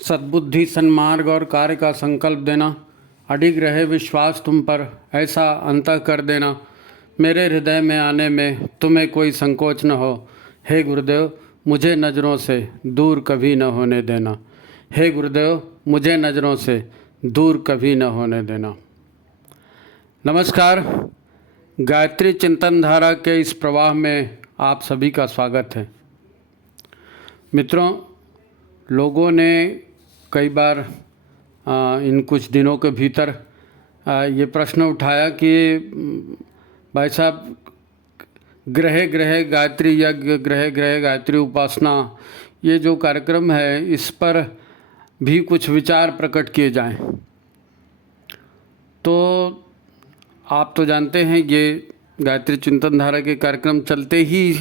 सद्बुद्धि सन्मार्ग और कार्य का संकल्प देना, अडिग रहे विश्वास तुम पर, ऐसा अंतः कर देना, मेरे हृदय में आने में तुम्हें कोई संकोच न हो। हे गुरुदेव, मुझे नज़रों से दूर कभी न होने देना। हे गुरुदेव, मुझे नज़रों से दूर कभी न होने देना। नमस्कार। गायत्री चिंतन धारा के इस प्रवाह में आप सभी का स्वागत है। मित्रों, लोगों ने कई बार इन कुछ दिनों के भीतर ये प्रश्न उठाया कि भाई साहब, ग्रह ग्रह गायत्री यज्ञ, ग्रह ग्रह गायत्री उपासना, ये जो कार्यक्रम है इस पर भी कुछ विचार प्रकट किए जाएं। तो आप तो जानते हैं ये गायत्री चिंतन धारा के कार्यक्रम चलते ही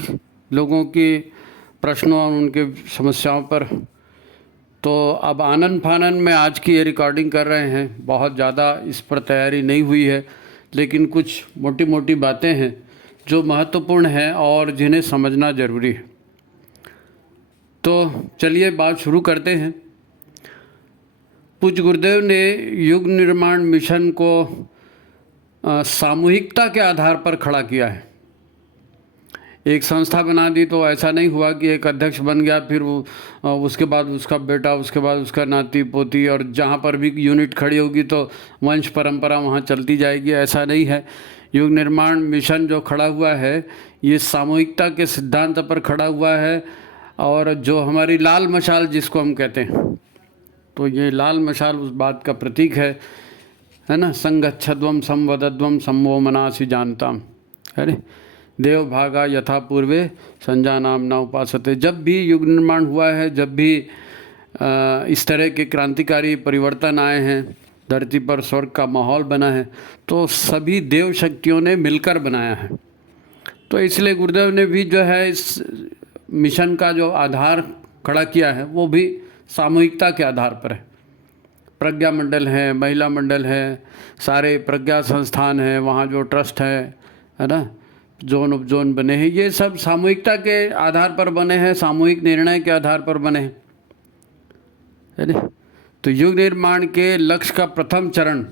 लोगों के प्रश्नों और उनके समस्याओं पर, तो अब आनन फानन में आज की ये रिकॉर्डिंग कर रहे हैं। बहुत ज़्यादा इस पर तैयारी नहीं हुई है, लेकिन कुछ मोटी मोटी बातें हैं जो महत्वपूर्ण हैं और जिन्हें समझना ज़रूरी है। तो चलिए बात शुरू करते हैं। पूज्य गुरुदेव ने युग निर्माण मिशन को सामूहिकता के आधार पर खड़ा किया है। एक संस्था बना दी तो ऐसा नहीं हुआ कि एक अध्यक्ष बन गया, फिर वो उसके बाद उसका बेटा, उसके बाद उसका नाती पोती, और जहाँ पर भी यूनिट खड़ी होगी तो वंश परंपरा वहाँ चलती जाएगी। ऐसा नहीं है। युग निर्माण मिशन जो खड़ा हुआ है ये सामूहिकता के सिद्धांत पर खड़ा हुआ है। और जो हमारी लाल मशाल जिसको हम कहते हैं, तो ये लाल मशाल उस बात का प्रतीक है ना। संगच्छध्वम संवदध्वम सम्मो मनासि जानताम, है देव भागा यथा पूर्वे संजानाम न उपासते। जब भी युग निर्माण हुआ है, जब भी इस तरह के क्रांतिकारी परिवर्तन आए हैं, धरती पर स्वर्ग का माहौल बना है, तो सभी देव शक्तियों ने मिलकर बनाया है। तो इसलिए गुरुदेव ने भी जो है इस मिशन का जो आधार खड़ा किया है वो भी सामूहिकता के आधार पर है। प्रज्ञा मंडल है, महिला मंडल है, सारे प्रज्ञा संस्थान हैं, वहाँ जो ट्रस्ट है ना, जोन उप जोन बने हैं, ये सब सामूहिकता के आधार पर बने हैं, सामूहिक निर्णय के आधार पर बने हैं, है ना। तो युग निर्माण के लक्ष्य का प्रथम चरण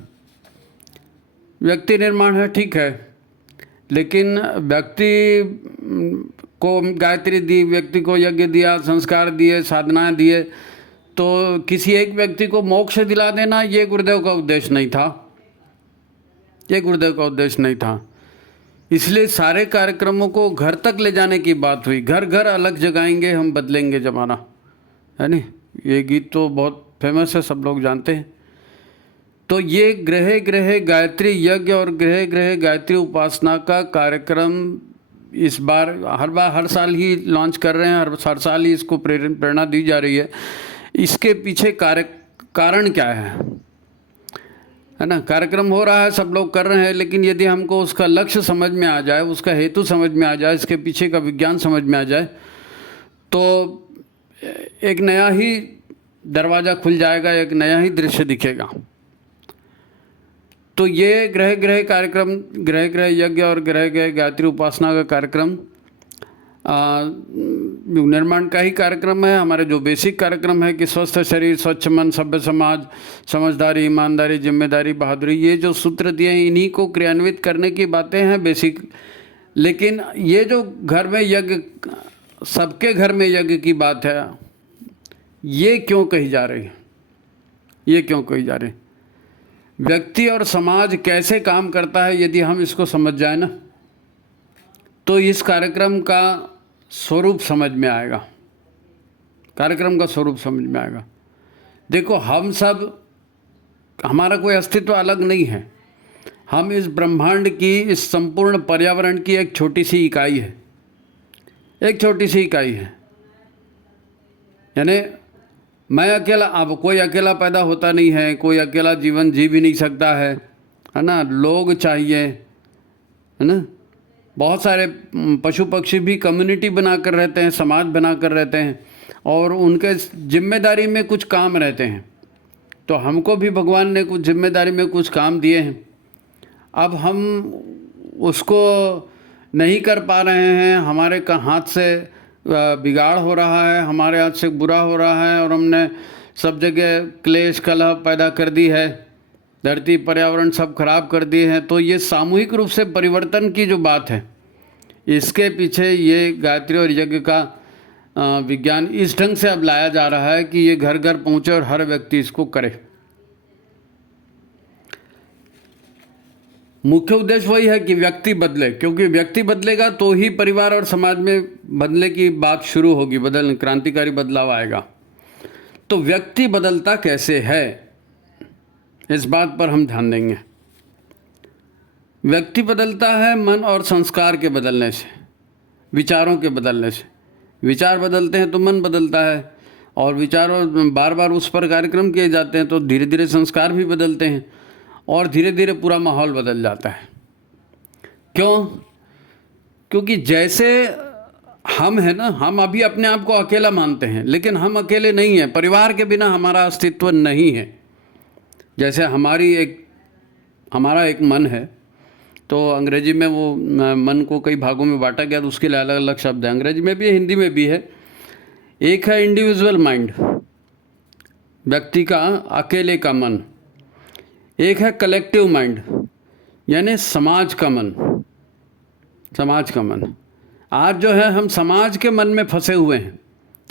व्यक्ति निर्माण है, ठीक है, लेकिन व्यक्ति को गायत्री दी, व्यक्ति को यज्ञ दिया, संस्कार दिए, साधनाएं दिए, तो किसी एक व्यक्ति को मोक्ष दिला देना ये गुरुदेव का उद्देश्य नहीं था। ये गुरुदेव का उद्देश्य नहीं था। इसलिए सारे कार्यक्रमों को घर तक ले जाने की बात हुई। घर घर अलग जगाएंगे हम, बदलेंगे ज़माना, है नी। ये गीत तो बहुत फेमस है, सब लोग जानते हैं। तो ये ग्रह ग्रह गायत्री यज्ञ और ग्रह ग्रह गायत्री उपासना का कार्यक्रम इस बार हर साल ही लॉन्च कर रहे हैं। हर साल ही इसको प्रेरणा दी जा रही है। इसके पीछे कारण क्या है ना। कार्यक्रम हो रहा है, सब लोग कर रहे हैं, लेकिन यदि हमको उसका लक्ष्य समझ में आ जाए, उसका हेतु समझ में आ जाए, इसके पीछे का विज्ञान समझ में आ जाए, तो एक नया ही दरवाज़ा खुल जाएगा, एक नया ही दृश्य दिखेगा। तो ये ग्रह ग्रह कार्यक्रम, ग्रह ग्रह यज्ञ और ग्रह ग्रह गायत्री उपासना का कार्यक्रम निर्माण का ही कार्यक्रम है। हमारे जो बेसिक कार्यक्रम है कि स्वस्थ शरीर, स्वच्छ मन, सभ्य समाज, समझदारी, ईमानदारी, जिम्मेदारी, बहादुरी, ये जो सूत्र दिए हैं इन्हीं को क्रियान्वित करने की बातें हैं बेसिक। लेकिन ये जो घर में यज्ञ, सबके घर में यज्ञ की बात है, ये क्यों कही जा रही है? ये क्यों कही जा रही है? व्यक्ति और समाज कैसे काम करता है यदि हम इसको समझ जाए ना, तो इस कार्यक्रम का स्वरूप समझ में आएगा। कार्यक्रम का स्वरूप समझ में आएगा। देखो, हम सब, हमारा कोई अस्तित्व अलग नहीं है। हम इस ब्रह्मांड की, इस संपूर्ण पर्यावरण की एक छोटी सी इकाई है। एक छोटी सी इकाई है। यानी मैं अकेला, अब कोई अकेला पैदा होता नहीं है, कोई अकेला जीवन जी भी नहीं सकता है ना। लोग चाहिए, है ना। बहुत सारे पशु पक्षी भी कम्युनिटी बनाकर रहते हैं, समाज बनाकर रहते हैं, और उनके जिम्मेदारी में कुछ काम रहते हैं। तो हमको भी भगवान ने कुछ जिम्मेदारी में कुछ काम दिए हैं। अब हम उसको नहीं कर पा रहे हैं, हमारे हाथ से बिगाड़ हो रहा है, हमारे हाथ से बुरा हो रहा है, और हमने सब जगह क्लेश कलह पैदा कर दी है, धरती पर्यावरण सब खराब कर दिए हैं। तो ये सामूहिक रूप से परिवर्तन की जो बात है, इसके पीछे ये गायत्री और यज्ञ का विज्ञान इस ढंग से अब लाया जा रहा है कि ये घर घर पहुँचे और हर व्यक्ति इसको करे। मुख्य उद्देश्य वही है कि व्यक्ति बदले, क्योंकि व्यक्ति बदलेगा तो ही परिवार और समाज में बदलने की बात शुरू होगी, क्रांतिकारी बदलाव आएगा। तो व्यक्ति बदलता कैसे है, इस बात पर हम ध्यान देंगे। व्यक्ति बदलता है मन और संस्कार के बदलने से, विचारों के बदलने से। विचार बदलते हैं तो मन बदलता है, और विचारों बार बार उस पर कार्यक्रम किए जाते हैं तो धीरे धीरे संस्कार भी बदलते हैं और धीरे धीरे पूरा माहौल बदल जाता है। क्यों? क्योंकि जैसे हम हैं ना, हम अभी अपने आप को अकेला मानते हैं, लेकिन हम अकेले नहीं हैं। परिवार के बिना हमारा अस्तित्व नहीं है। जैसे हमारा एक मन है, तो अंग्रेजी में वो मन को कई भागों में बांटा गया, तो उसके लिए अलग अलग शब्द हैं, अंग्रेजी में भी है, हिंदी में भी है। एक है इंडिविजुअल माइंड, व्यक्ति का अकेले का मन। एक है कलेक्टिव माइंड, यानी समाज का मन। समाज का मन आज जो है, हम समाज के मन में फंसे हुए हैं।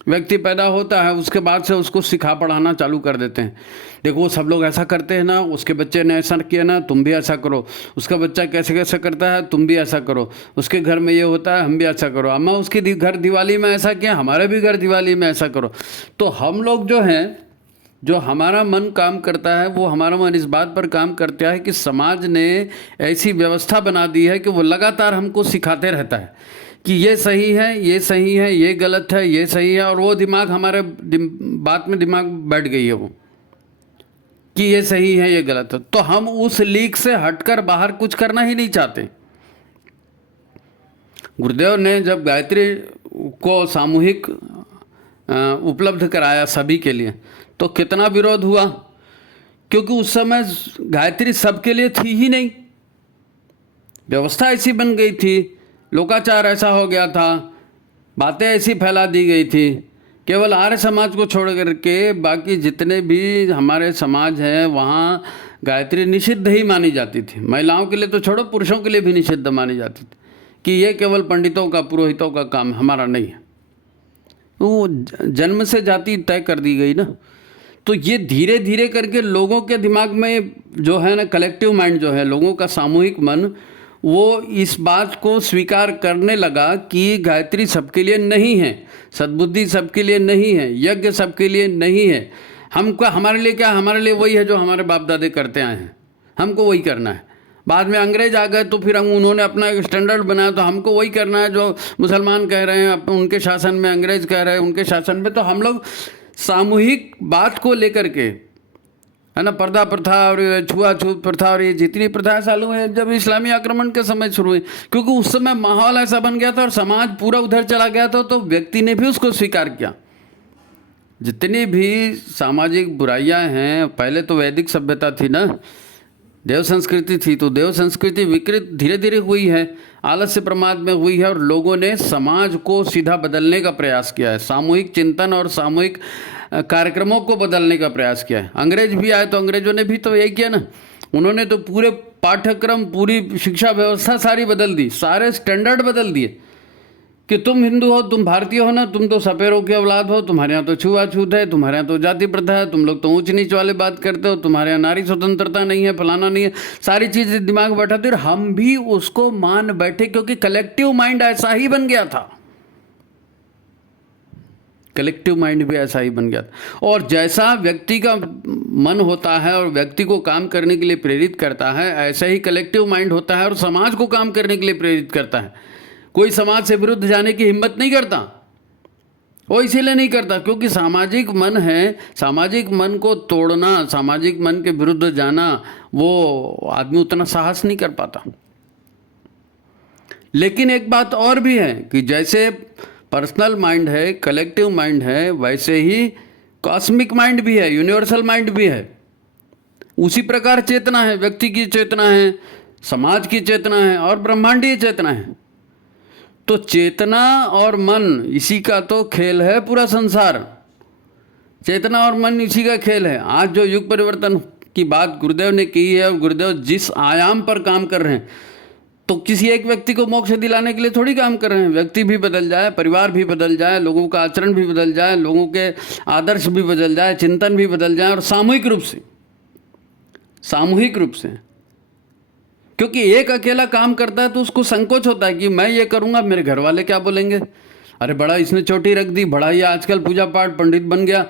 व्यक्ति पैदा होता है, उसके बाद से उसको सिखा पढ़ाना चालू कर देते हैं। देखो सब लोग ऐसा करते हैं ना, उसके बच्चे ने ऐसा किया ना, तुम भी ऐसा करो। उसका बच्चा कैसे कैसे करता है, तुम भी ऐसा करो। उसके घर में ये होता है, हम भी ऐसा करो। अम्मा उसके घर दिवाली में ऐसा किया, हमारे भी घर दिवाली में ऐसा करो। तो हम लोग जो हैं, जो हमारा मन काम करता है, वो हमारा मन इस बात पर काम करता है कि समाज ने ऐसी व्यवस्था बना दी है कि वो लगातार हमको सिखाते रहता है कि ये सही है, ये सही है, ये गलत है, ये सही है। और वो दिमाग हमारे बात में दिमाग बैठ गई है वो, कि ये सही है, ये गलत है। तो हम उस लीक से हटकर बाहर कुछ करना ही नहीं चाहते। गुरुदेव ने जब गायत्री को सामूहिक उपलब्ध कराया सभी के लिए, तो कितना विरोध हुआ, क्योंकि उस समय गायत्री सबके लिए थी ही नहीं। व्यवस्था ऐसी बन गई थी, लोकाचार ऐसा हो गया था, बातें ऐसी फैला दी गई थी। केवल आर्य समाज को छोड़ करके बाकी जितने भी हमारे समाज हैं, वहाँ गायत्री निषिद्ध ही मानी जाती थी। महिलाओं के लिए तो छोड़ो, पुरुषों के लिए भी निषिद्ध मानी जाती थी कि ये केवल पंडितों का, पुरोहितों का काम, हमारा नहीं है। वो जन्म से जाति तय कर दी गई ना। तो ये धीरे धीरे करके लोगों के दिमाग में जो है ना, कलेक्टिव माइंड जो है, लोगों का सामूहिक मन, वो इस बात को स्वीकार करने लगा कि गायत्री सबके लिए नहीं है, सद्बुद्धि सबके लिए नहीं है, यज्ञ सबके लिए नहीं है। हमारे लिए क्या, हमारे लिए वही है जो हमारे बाप दादे करते आए हैं, हमको वही करना है। बाद में अंग्रेज आ गए तो फिर उन्होंने अपना एक स्टैंडर्ड बनाया, तो हमको वही करना है जो मुसलमान कह रहे हैं, उनके शासन में, अंग्रेज कह रहे हैं उनके शासन में। तो हम लोग सामूहिक बात को लेकर के, है ना, पर्दा प्रथा और छुआछूत प्रथा और ये जितनी प्रथाएं चालू है, जब इस्लामी आक्रमण के समय शुरू हुई, क्योंकि उस समय माहौल ऐसा बन गया था और समाज पूरा उधर चला गया था, तो व्यक्ति ने भी उसको स्वीकार किया। जितनी भी सामाजिक बुराइयां हैं, पहले तो वैदिक सभ्यता थी ना, देव संस्कृति थी, तो देव संस्कृति विकृत धीरे धीरे हुई है, आलस्य प्रमाद में हुई है, और लोगों ने समाज को सीधा बदलने का प्रयास किया है, सामूहिक चिंतन और सामूहिक कार्यक्रमों को बदलने का प्रयास किया है। अंग्रेज भी आए तो अंग्रेजों ने भी तो यही किया ना, उन्होंने तो पूरे पाठ्यक्रम, पूरी शिक्षा व्यवस्था सारी बदल दी, सारे स्टैंडर्ड बदल दिए कि तुम हिंदू हो, तुम भारतीय हो ना, तुम तो सपेरों की औलाद हो, तुम्हारे यहाँ तो छुआछूत है, तुम्हारे यहाँ तो जाति प्रथा है, तुम लोग तो ऊंच नीच वाले बात करते हो, तुम्हारे यहाँ नारी स्वतंत्रता नहीं है, फलाना नहीं है, सारी चीज़ें दिमाग में बैठाते, और हम भी उसको मान बैठे, क्योंकि कलेक्टिव माइंड ऐसा ही बन गया था। कलेक्टिव माइंड भी ऐसा ही बन गया था। और जैसा व्यक्ति का मन होता है और व्यक्ति को काम करने के लिए प्रेरित करता है, ऐसा ही कलेक्टिव माइंड होता है और समाज को काम करने के लिए प्रेरित करता है। कोई समाज से विरुद्ध जाने की हिम्मत नहीं करता, वो इसीलिए नहीं करता क्योंकि सामाजिक मन है, सामाजिक मन को तोड़ना, सामाजिक मन के विरुद्ध जाना, वो आदमी उतना साहस नहीं कर पाता। लेकिन एक बात और भी है कि जैसे पर्सनल माइंड है, कलेक्टिव माइंड है, वैसे ही कॉस्मिक माइंड भी है, यूनिवर्सल माइंड भी है। उसी प्रकार चेतना है, व्यक्ति की चेतना है, समाज की चेतना है और ब्रह्मांडीय चेतना है। तो चेतना और मन, इसी का तो खेल है पूरा संसार। चेतना और मन इसी का खेल है। आज जो युग परिवर्तन की बात गुरुदेव ने की है, और गुरुदेव जिस आयाम पर काम कर रहे हैं, तो किसी एक व्यक्ति को मोक्ष दिलाने के लिए थोड़ी काम कर रहे हैं। व्यक्ति भी बदल जाए, परिवार भी बदल जाए, लोगों का आचरण भी बदल जाए, लोगों के आदर्श भी बदल जाए, चिंतन भी बदल जाए, और सामूहिक रूप से, क्योंकि एक अकेला काम करता है तो उसको संकोच होता है कि मैं ये करूँगा, मेरे घर वाले क्या बोलेंगे, अरे बड़ा इसने चोटी रख दी, बड़ा ये आजकल पूजा पाठ पंडित बन गया,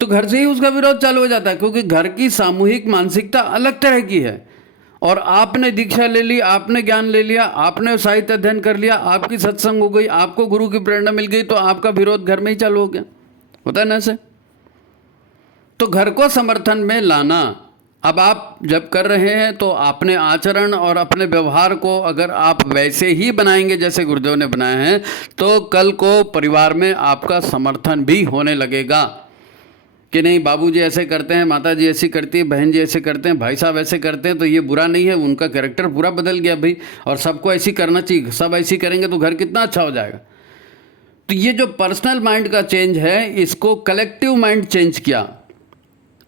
तो घर से ही उसका विरोध चालू हो जाता है। क्योंकि घर की सामूहिक मानसिकता अलग तरह की है, और आपने दीक्षा ले ली, आपने ज्ञान ले लिया, आपने साहित्य अध्ययन कर लिया, आपकी सत्संग हो गई, आपको गुरु की प्रेरणा मिल गई, तो आपका विरोध घर में ही चालू हो गया। होता है ना ऐसे? तो घर को समर्थन में लाना अब आप जब कर रहे हैं, तो अपने आचरण और अपने व्यवहार को अगर आप वैसे ही बनाएंगे जैसे गुरुदेव ने बनाए हैं, तो कल को परिवार में आपका समर्थन भी होने लगेगा कि नहीं, बाबूजी ऐसे करते हैं, माताजी ऐसी करती है, बहन जी ऐसे करते हैं, भाई साहब ऐसे करते हैं, तो ये बुरा नहीं है, उनका कैरेक्टर पूरा बदल गया भाई, और सबको ऐसी करना चाहिए, सब ऐसी करेंगे तो घर कितना अच्छा हो जाएगा। तो ये जो पर्सनल माइंड का चेंज है, इसको कलेक्टिव माइंड चेंज किया।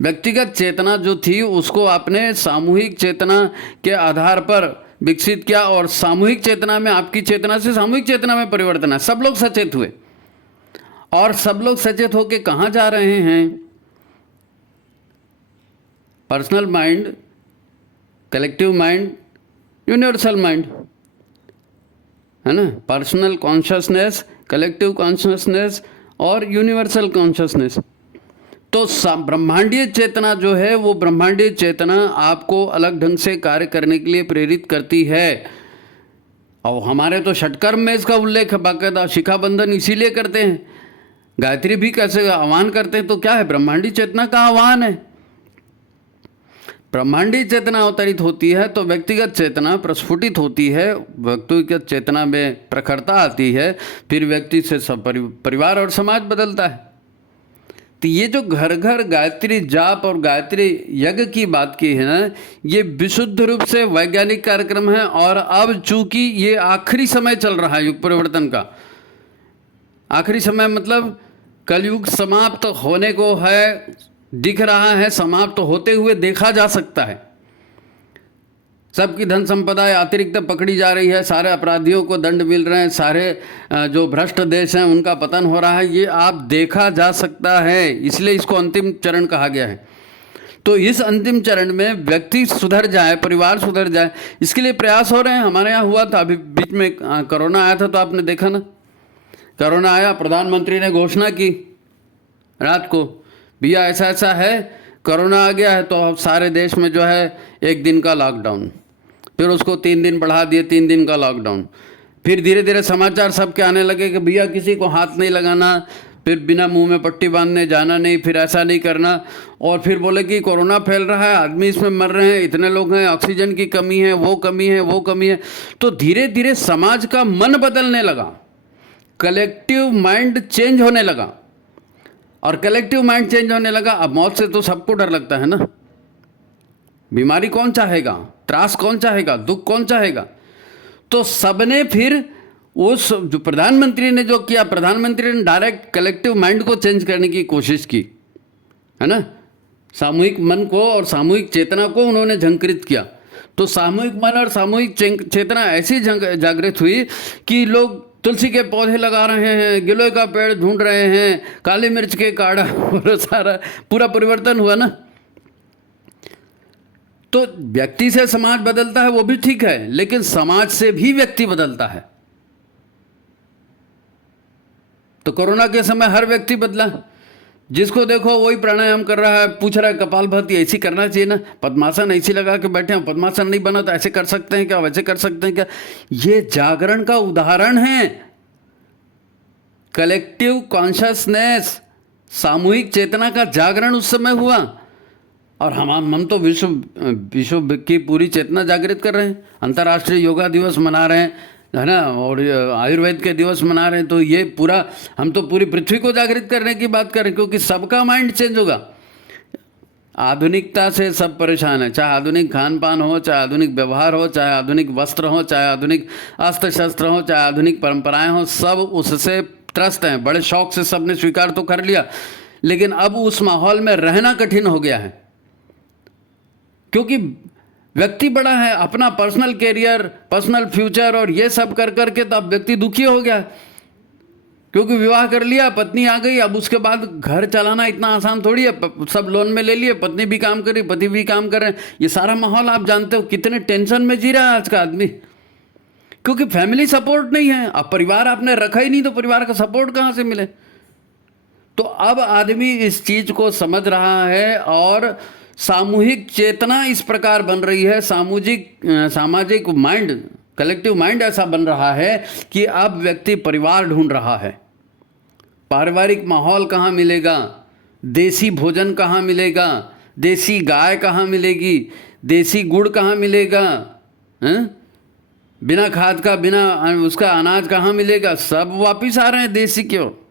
व्यक्तिगत चेतना जो थी उसको आपने सामूहिक चेतना के आधार पर विकसित किया, और सामूहिक चेतना में, आपकी चेतना से सामूहिक चेतना में परिवर्तन है। सब लोग सचेत हुए, और सब लोग सचेत होकर कहाँ जा रहे हैं? Personal mind, collective mind, universal mind, है ना? पर्सनल कॉन्शसनेस, कलेक्टिव कॉन्शसनेस और यूनिवर्सल कॉन्शसनेस। तो ब्रह्मांडीय चेतना जो है, वो ब्रह्मांडीय चेतना आपको अलग ढंग से कार्य करने के लिए प्रेरित करती है। और हमारे तो षटकर्म में इसका उल्लेख है बाकायदा, शिखाबंधन इसीलिए करते हैं, गायत्री भी कैसे आह्वान करते हैं, तो क्या है? ब्रह्मांडीय चेतना का आह्वान है। ब्रह्मांडीय चेतना अवतरित होती है तो व्यक्तिगत चेतना प्रस्फुटित होती है, व्यक्तिगत चेतना में प्रखरता आती है, फिर व्यक्ति से सब परिवार और समाज बदलता है। तो ये जो घर घर गायत्री जाप और गायत्री यज्ञ की बात की है ना, ये विशुद्ध रूप से वैज्ञानिक कार्यक्रम है। और अब चूंकि ये आखिरी समय चल रहा है युग परिवर्तन का, आखिरी समय मतलब कलयुग समाप्त होने को है, दिख रहा है, समाप्त होते हुए देखा जा सकता है। सबकी धन संपदा अतिरिक्त पकड़ी जा रही है, सारे अपराधियों को दंड मिल रहे हैं, सारे जो भ्रष्ट देश हैं उनका पतन हो रहा है, ये आप देखा जा सकता है। इसलिए इसको अंतिम चरण कहा गया है। तो इस अंतिम चरण में व्यक्ति सुधर जाए, परिवार सुधर जाए, इसके लिए प्रयास हो रहे हैं। हमारे यहाँ हुआ था अभी बीच में, कोरोना आया था तो आपने देखा ना, कोरोना आया, प्रधानमंत्री ने घोषणा की रात को, भैया ऐसा ऐसा है, कोरोना आ गया है, तो अब सारे देश में जो है 1 दिन का लॉकडाउन, फिर उसको 3 दिन बढ़ा दिए, 3 दिन का लॉकडाउन। फिर धीरे धीरे समाचार सबके आने लगे कि भैया किसी को हाथ नहीं लगाना, फिर बिना मुंह में पट्टी बांधने जाना नहीं, फिर ऐसा नहीं करना। और फिर बोले कि कोरोना फैल रहा है, आदमी इसमें मर रहे हैं, इतने लोग हैं, ऑक्सीजन की कमी है, वो कमी है, वो कमी है। तो धीरे धीरे समाज का मन बदलने लगा, कलेक्टिव माइंड चेंज होने लगा। और कलेक्टिव माइंड चेंज होने लगा। अब मौत से तो सबको डर लगता है ना, बीमारी कौन चाहेगा, त्रास कौन चाहेगा, दुख कौन चाहेगा। तो सबने फिर उस जो प्रधानमंत्री ने जो किया, प्रधानमंत्री ने डायरेक्ट कलेक्टिव माइंड को चेंज करने की कोशिश की, है ना। सामूहिक मन को और सामूहिक चेतना को उन्होंने झंकृत किया। तो सामूहिक मन और सामूहिक चेतना ऐसी जागृत हुई कि लोग तुलसी के पौधे लगा रहे हैं, गिलोय का पेड़ ढूंढ रहे हैं, काली मिर्च के काढ़ा, और सारा पूरा परिवर्तन हुआ ना। तो व्यक्ति से समाज बदलता है वो भी ठीक है, लेकिन समाज से भी व्यक्ति बदलता है। तो कोरोना के समय हर व्यक्ति बदला, जिसको देखो वही प्राणायाम कर रहा है, पूछ रहा है कपालभाति ऐसी करना चाहिए ना, पद्मासन ऐसी लगा के बैठे हैं, पद्मासन नहीं बना तो ऐसे कर सकते हैं क्या, वैसे कर सकते हैं क्या। ये जागरण का उदाहरण है। कलेक्टिव कॉन्शसनेस, सामूहिक चेतना का जागरण उस समय हुआ। और हम तो विश्व की पूरी चेतना जागृत कर रहे हैं। अंतर्राष्ट्रीय योगा दिवस मना रहे हैं, है ना, और आयुर्वेद के दिवस मना रहे हैं। तो ये पूरा, हम तो पूरी पृथ्वी को जागृत करने की बात कर रहे हैं, क्योंकि सबका माइंड चेंज होगा। आधुनिकता से सब परेशान है, चाहे आधुनिक खान पान हो, चाहे आधुनिक व्यवहार हो, चाहे आधुनिक वस्त्र हो, चाहे आधुनिक अस्त्र शस्त्र हो, चाहे आधुनिक परंपराएं हो, सब उससे त्रस्त हैं। बड़े शौक से सबने स्वीकार तो कर लिया, लेकिन अब उस माहौल में रहना कठिन हो गया है, क्योंकि व्यक्ति बड़ा है, अपना पर्सनल कैरियर, पर्सनल फ्यूचर और ये सब कर करके तो अब व्यक्ति दुखी हो गया, क्योंकि विवाह कर लिया, पत्नी आ गई, अब उसके बाद घर चलाना इतना आसान थोड़ी है। सब लोन में ले लिए, पत्नी भी काम कर रही, पति भी काम कर रहे हैं, ये सारा माहौल आप जानते हो कितने टेंशन में जी रहा है आज का आदमी, क्योंकि फैमिली सपोर्ट नहीं है। अब परिवार आपने रखा ही नहीं तो परिवार का सपोर्ट कहाँ से मिले। तो अब आदमी इस चीज को समझ रहा है और सामूहिक चेतना इस प्रकार बन रही है, सामाजिक माइंड, कलेक्टिव माइंड ऐसा बन रहा है कि अब व्यक्ति परिवार ढूंढ रहा है। पारिवारिक माहौल कहाँ मिलेगा, देसी भोजन कहाँ मिलेगा, देसी गाय कहाँ मिलेगी, देसी गुड़ कहाँ मिलेगा, बिना खाद का, बिना उसका अनाज कहाँ मिलेगा, सब वापिस आ रहे हैं देसी की ओर।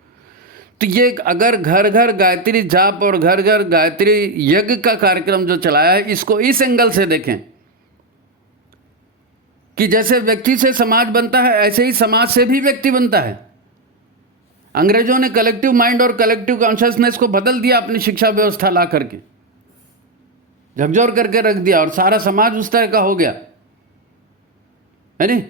तो ये अगर घर घर गायत्री जाप और घर घर गायत्री यज्ञ का कार्यक्रम जो चलाया है, इसको इस एंगल से देखें कि जैसे व्यक्ति से समाज बनता है, ऐसे ही समाज से भी व्यक्ति बनता है। अंग्रेजों ने कलेक्टिव माइंड और कलेक्टिव कॉन्शियसनेस को बदल दिया अपनी शिक्षा व्यवस्था ला करके, झकझोर करके रख दिया और सारा समाज उस तरह का हो गया, है नहीं।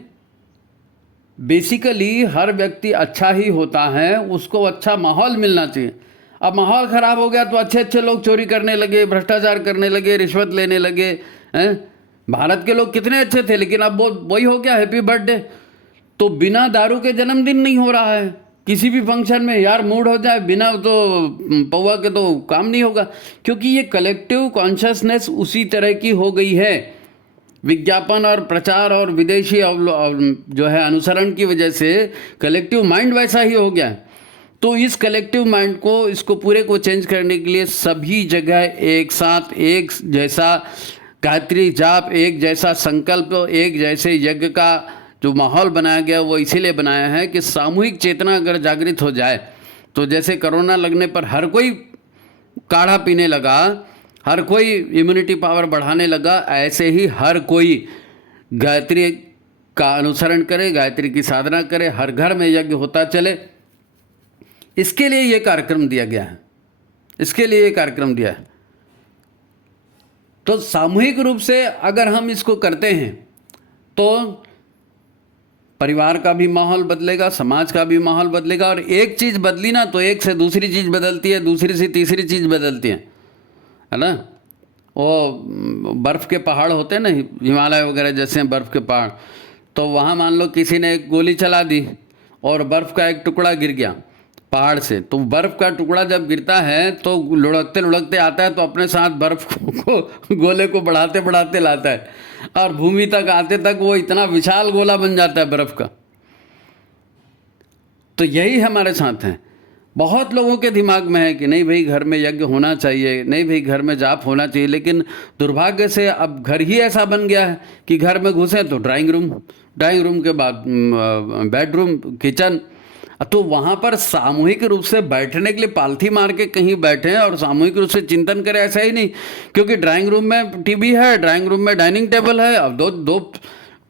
बेसिकली हर व्यक्ति अच्छा ही होता है, उसको अच्छा माहौल मिलना चाहिए। अब माहौल खराब हो गया तो अच्छे अच्छे लोग चोरी करने लगे, भ्रष्टाचार करने लगे, रिश्वत लेने लगे, हैं। भारत के लोग कितने अच्छे थे, लेकिन अब वो वही हो गया, हैप्पी बर्थडे। तो बिना दारू के जन्मदिन नहीं हो रहा है किसी भी फंक्शन में, यार मूड हो जाए, बिना तो पौवा के तो काम नहीं होगा, क्योंकि ये कलेक्टिव कॉन्शियसनेस उसी तरह की हो गई है। विज्ञापन और प्रचार और विदेशी जो है अनुसरण की वजह से कलेक्टिव माइंड वैसा ही हो गया है। तो इस कलेक्टिव माइंड को, इसको पूरे को चेंज करने के लिए सभी जगह एक साथ एक जैसा गायत्री जाप, एक जैसा संकल्प, एक जैसे यज्ञ का जो माहौल बनाया गया वो इसीलिए बनाया है कि सामूहिक चेतना अगर जागृत हो जाए तो जैसे कोरोना लगने पर हर कोई काढ़ा पीने लगा, हर कोई इम्यूनिटी पावर बढ़ाने लगा, ऐसे ही हर कोई गायत्री का अनुसरण करे, गायत्री की साधना करे, हर घर में यज्ञ होता चले। इसके लिए ये कार्यक्रम दिया गया है, इसके लिए ये कार्यक्रम दिया है। तो सामूहिक रूप से अगर हम इसको करते हैं तो परिवार का भी माहौल बदलेगा, समाज का भी माहौल बदलेगा। और एक चीज़ बदली ना तो एक से दूसरी चीज़ बदलती है, दूसरी से तीसरी चीज़ बदलती है ना। वो बर्फ़ के पहाड़ होते हैं ना, हिमालय वगैरह जैसे बर्फ़ के पहाड़, तो वहाँ मान लो किसी ने एक गोली चला दी और बर्फ़ का एक टुकड़ा गिर गया पहाड़ से, तो बर्फ़ का टुकड़ा जब गिरता है तो लुढ़कते लुढ़कते आता है, तो अपने साथ बर्फ़ को गोले को बढ़ाते बढ़ाते लाता है और भूमि तक आते तक वो इतना विशाल गोला बन जाता है बर्फ़ का। तो यही हमारे साथ है। बहुत लोगों के दिमाग में है कि नहीं भाई घर में यज्ञ होना चाहिए, नहीं भाई घर में जाप होना चाहिए, लेकिन दुर्भाग्य से अब घर ही ऐसा बन गया है कि घर में घुसे तो ड्राइंग रूम के बाद बेडरूम, किचन। तो वहाँ पर सामूहिक रूप से बैठने के लिए पालथी मार के कहीं बैठे और सामूहिक रूप से चिंतन करें, ऐसा ही नहीं। क्योंकि ड्राइंग रूम में टीवी है, ड्राइंग रूम में डाइनिंग टेबल है, अब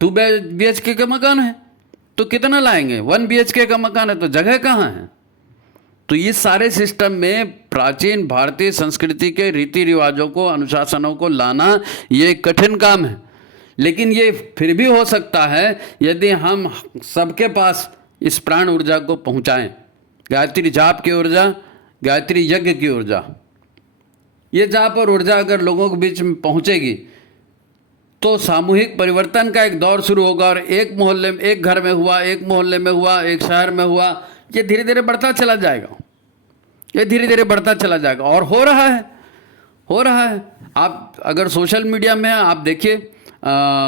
2 BHK का मकान है तो कितना लाएंगे, 1 BHK का मकान है तो जगह कहाँ है। तो ये सारे सिस्टम में प्राचीन भारतीय संस्कृति के रीति रिवाजों को, अनुशासनों को लाना ये कठिन काम है, लेकिन ये फिर भी हो सकता है यदि हम सबके पास इस प्राण ऊर्जा को पहुंचाएं, गायत्री जाप की ऊर्जा, गायत्री यज्ञ की ऊर्जा। ये जाप और ऊर्जा अगर लोगों के बीच में पहुंचेगी तो सामूहिक परिवर्तन का एक दौर शुरू होगा। और एक मोहल्ले में, एक घर में हुआ, एक मोहल्ले में हुआ, एक शहर में हुआ, ये धीरे धीरे बढ़ता चला जाएगा, ये धीरे धीरे बढ़ता चला जाएगा। और हो रहा है। आप अगर सोशल मीडिया में आप देखिए,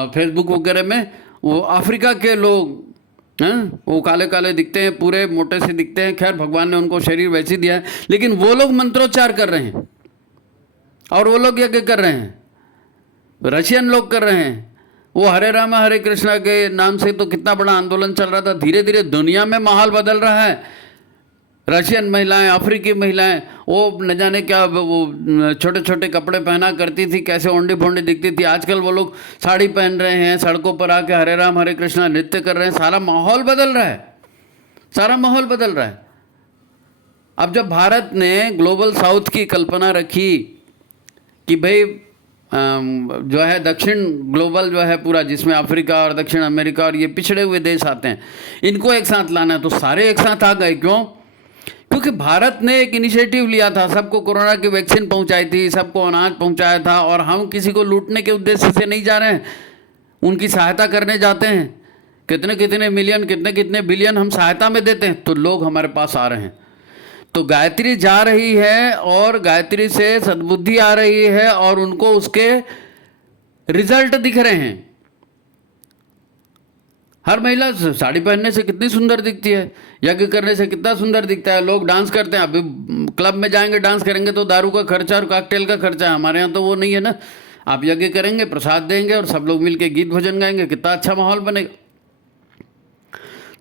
फेसबुक वगैरह में, वो अफ्रीका के लोग हैं, वो काले काले दिखते हैं, पूरे मोटे से दिखते हैं। खैर भगवान ने उनको शरीर वैसे दिया है, लेकिन वो लोग मंत्रोच्चार कर रहे हैं और वो लोग यज्ञ कर रहे हैं। रशियन लोग कर रहे हैं, वो हरे रामा हरे कृष्णा के नाम से तो कितना बड़ा आंदोलन चल रहा था। धीरे धीरे दुनिया में माहौल बदल रहा है। रशियन महिलाएं, अफ्रीकी महिलाएं, वो न जाने क्या वो छोटे छोटे कपड़े पहना करती थी, कैसे ओंडी फोंडी दिखती थी। आजकल वो लोग साड़ी पहन रहे हैं, सड़कों पर आके हरे राम हरे कृष्णा नृत्य कर रहे हैं। सारा माहौल बदल रहा है, सारा माहौल बदल रहा है। अब जब भारत ने ग्लोबल साउथ की कल्पना रखी कि भाई जो है दक्षिण ग्लोबल जो है पूरा, जिसमें अफ्रीका और दक्षिण अमेरिका और ये पिछड़े हुए देश आते हैं, इनको एक साथ लाना है, तो सारे एक साथ आ गए। क्यों? क्योंकि भारत ने एक इनिशिएटिव लिया था, सबको कोरोना की वैक्सीन पहुंचाई थी, सबको अनाज पहुंचाया था, और हम किसी को लूटने के उद्देश्य से नहीं जा रहे हैं, उनकी सहायता करने जाते हैं। कितने कितने मिलियन, कितने कितने बिलियन हम सहायता में देते हैं, तो लोग हमारे पास आ रहे हैं। तो गायत्री जा रही है और गायत्री से सद्बुद्धि आ रही है और उनको उसके रिजल्ट दिख रहे हैं। हर महिला साड़ी पहनने से कितनी सुंदर दिखती है, यज्ञ करने से कितना सुंदर दिखता है, लोग डांस करते हैं। अभी क्लब में जाएंगे डांस करेंगे तो दारू का खर्चा और कॉकटेल का खर्चा है, हमारे यहाँ तो वो नहीं है ना। आप यज्ञ करेंगे, प्रसाद देंगे और सब लोग मिलके गीत भजन गाएंगे, कितना अच्छा माहौल बनेगा।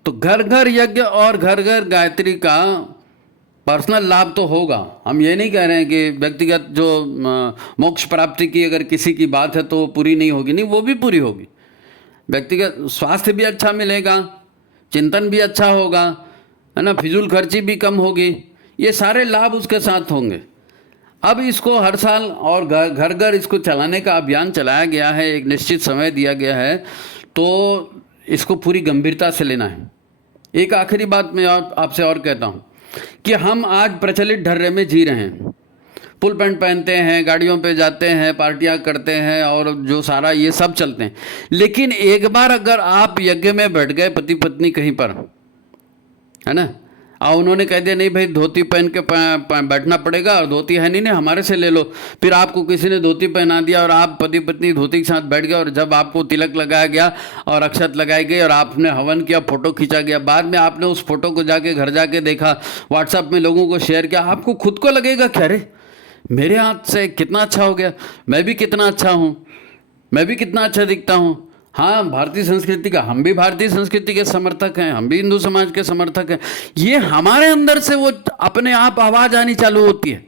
तो घर घर यज्ञ और घर घर गायत्री का पर्सनल लाभ तो होगा। हम ये नहीं कह रहे हैं कि व्यक्तिगत जो मोक्ष प्राप्ति की अगर किसी की बात है तो वो पूरी नहीं होगी, नहीं, वो भी पूरी होगी। व्यक्तिगत स्वास्थ्य भी अच्छा मिलेगा, चिंतन भी अच्छा होगा, है ना, फिजूल खर्ची भी कम होगी, ये सारे लाभ उसके साथ होंगे। अब इसको हर साल और घर घर इसको चलाने का अभियान चलाया गया है, एक निश्चित समय दिया गया है, तो इसको पूरी गंभीरता से लेना है। एक आखिरी बात मैं आपसे और कहता हूँ कि हम आज प्रचलित ढर्रे में जी रहे हैं, फुल पैंट पहनते हैं, गाड़ियों पे जाते हैं, पार्टियां करते हैं और जो सारा ये सब चलते हैं। लेकिन एक बार अगर आप यज्ञ में बैठ गए पति पत्नी कहीं पर, है ना, और उन्होंने कह दिया नहीं भाई धोती पहन के बैठना पड़ेगा और धोती है नहीं, हमारे से ले लो, फिर आपको किसी ने धोती पहना दिया और आप पति पत्नी धोती के साथ बैठ गए, और जब आपको तिलक लगाया गया और अक्षत लगाई गई और आपने हवन किया, फोटो खींचा गया, बाद में आपने उस फोटो को जाके घर जाके देखा, व्हाट्सएप में लोगों को शेयर किया, आपको खुद को लगेगा कि अरे मेरे हाथ से कितना अच्छा हो गया, मैं भी कितना अच्छा हूँ, मैं भी कितना अच्छा दिखता हूँ। हाँ, भारतीय संस्कृति का, हम भी भारतीय संस्कृति के समर्थक हैं, हम भी हिंदू समाज के समर्थक हैं। ये हमारे अंदर से वो अपने आप आवाज आनी चालू होती है।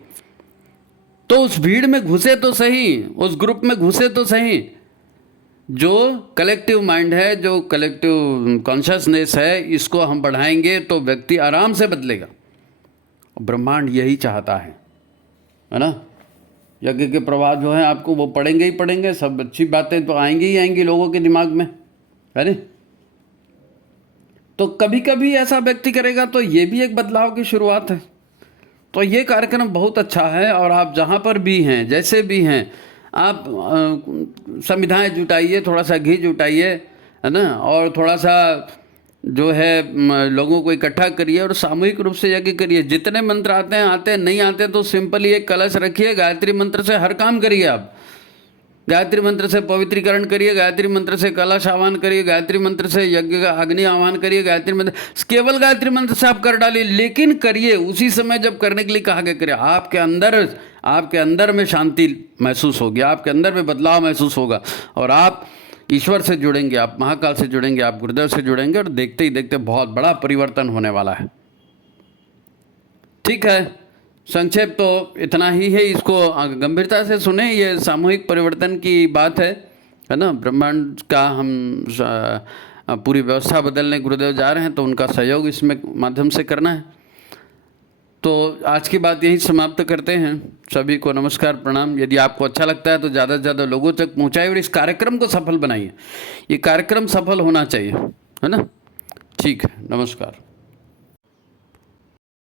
तो उस भीड़ में घुसे तो सही, उस ग्रुप में घुसे तो सही, जो कलेक्टिव माइंड है, जो कलेक्टिव कॉन्शियसनेस है, इसको हम बढ़ाएंगे तो व्यक्ति आराम से बदलेगा। ब्रह्मांड यही चाहता है ना। यज्ञ के प्रवाह जो है आपको वो पढ़ेंगे ही पढ़ेंगे, सब अच्छी बातें तो आएंगी ही आएंगी लोगों के दिमाग में, है ना। तो कभी कभी ऐसा व्यक्ति करेगा तो ये भी एक बदलाव की शुरुआत है। तो ये कार्यक्रम बहुत अच्छा है, और आप जहाँ पर भी हैं, जैसे भी हैं, आप संविधाएं जुटाइए, थोड़ा सा घी जुटाइए, है ना, और थोड़ा सा जो है लोगों को इकट्ठा करिए और सामूहिक रूप से यज्ञ करिए। जितने मंत्र आते हैं आते हैं, नहीं आते तो सिंपली एक कलश रखिए, गायत्री मंत्र से हर काम करिए। आप गायत्री मंत्र से पवित्रीकरण करिए, गायत्री मंत्र से कलश आह्वान करिए, गायत्री मंत्र से यज्ञ का अग्नि आह्वान करिए, गायत्री मंत्र, केवल गायत्री मंत्र से आप कर डालिए, लेकिन करिए उसी समय जब करने के लिए कहा गया करिए। आपके अंदर में शांति महसूस होगी, आपके अंदर में बदलाव महसूस होगा, और आप ईश्वर से जुड़ेंगे, आप महाकाल से जुड़ेंगे, आप गुरुदेव से जुड़ेंगे, और देखते ही देखते बहुत बड़ा परिवर्तन होने वाला है। ठीक है, संक्षेप तो इतना ही है, इसको गंभीरता से सुने। ये सामूहिक परिवर्तन की बात है ना। ब्रह्मांड का हम पूरी व्यवस्था बदलने गुरुदेव जा रहे हैं, तो उनका सहयोग इसमें माध्यम से करना है। तो आज की बात यही समाप्त करते हैं। सभी को नमस्कार, प्रणाम। यदि आपको अच्छा लगता है तो ज़्यादा से ज़्यादा लोगों तक पहुँचाइए और इस कार्यक्रम को सफल बनाइए। ये कार्यक्रम सफल होना चाहिए, है ना। ठीक है, नमस्कार।